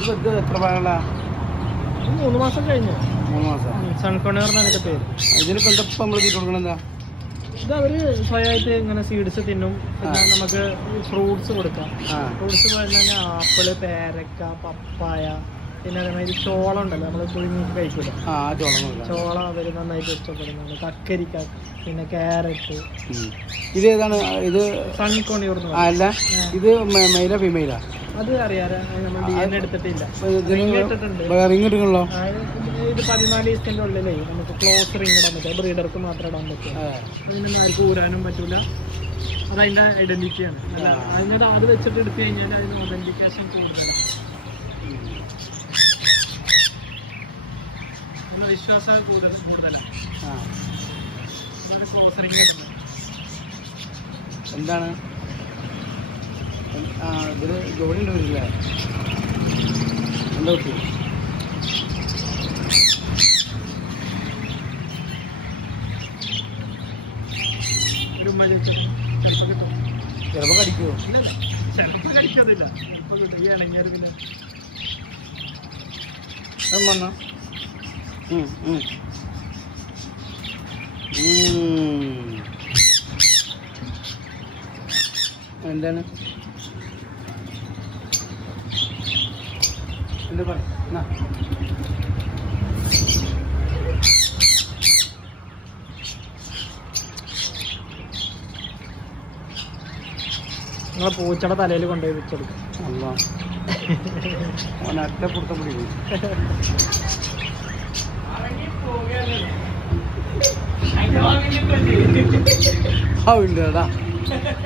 ഇത് എത്ര ഭാഗമുള്ള 3 മാസം കഴിഞ്ഞു. 3 മാസം. സൺകോണിയർ എന്നാണ് ഇതിന്റെ പേര്. ഇതിനിപ്പോ എന്താ നമ്മൾ തീറ്റ കൊടുക്കണം? എന്താ ഇത് അവര് സ്വയമായിട്ട് ഇങ്ങനെ സീഡ്സ് തിന്നും. പിന്നെ നമുക്ക് ഫ്രൂട്ട്സ് കൊടുക്കാം. ഫ്രൂട്ട്സ് പറഞ്ഞാൽ ആപ്പിള്, പേരക്ക, പപ്പായ, പിന്നെ അതേമാതിരി ചോളം ഉണ്ടല്ലോ, നമ്മൾ പുഴുങ്ങി കഴിക്കൂല. ചോളം അവര് നന്നായിട്ട് ഇഷ്ടപ്പെടുന്നുണ്ട്. കക്കരിക്ക, പിന്നെ ക്യാരറ്റ്. ഇത് ഏതാണ്? ഇത് സൺകോണിയർ അല്ല, ഇത് മെയിലാ ഫീമെയിലാ? അത് അറിയാതെ നമ്മൾ DNA എടുത്തിട്ടില്ല. റിങ് ഇട്ടുള്ളോ? ഇത് 14 ദിവസത്തിന്റെ ഉള്ളിലേ നമുക്ക് ക്ലോസ് റിങ് ഇടാൻ പറ്റും. ബ്രീഡർക്ക് മാത്രം ഇടാൻ പറ്റും. അതിനൊന്നും ആർക്കും ഊരാനും പറ്റൂല. അതതിന്റെ ഐഡന്റിറ്റിയാണ്. അതിനത് അത് വെച്ചിട്ട് എടുത്തു കഴിഞ്ഞാൽ അതിന് ഒതന്റിക്കേഷൻ കൂടുതലാണ്. വിശ്വാസം കൂടുതലാണ്. ക്ലോസ് റിങ് ഇടുന്നത് എന്താണ്? ഇതിൽ ജോലി ഉണ്ട് വീട്ടില്ലേ? എന്താ കുട്ടി? ഒരു ഉമ്മ ചോദിച്ചിട്ട് ചിലപ്പോൾ കിട്ടും. ചിലപ്പോൾ കടിക്കുമോ? ഇല്ലല്ലേ, ചിലപ്പോൾ കടിക്കാതില്ല. ചിലപ്പോൾ കിട്ടും. ഈ ഇണങ്ങിയാൽ പിന്നെ വന്ന എന്താണ്? എന്താ പറ? നിങ്ങളെ പൂച്ചയുടെ തലയിൽ കൊണ്ടുപോയി വെച്ചെടുക്കും. അല്ല, ഒറ്റ പുറത്തെ പിടിക്കും. ആ ഇല്ലടാ.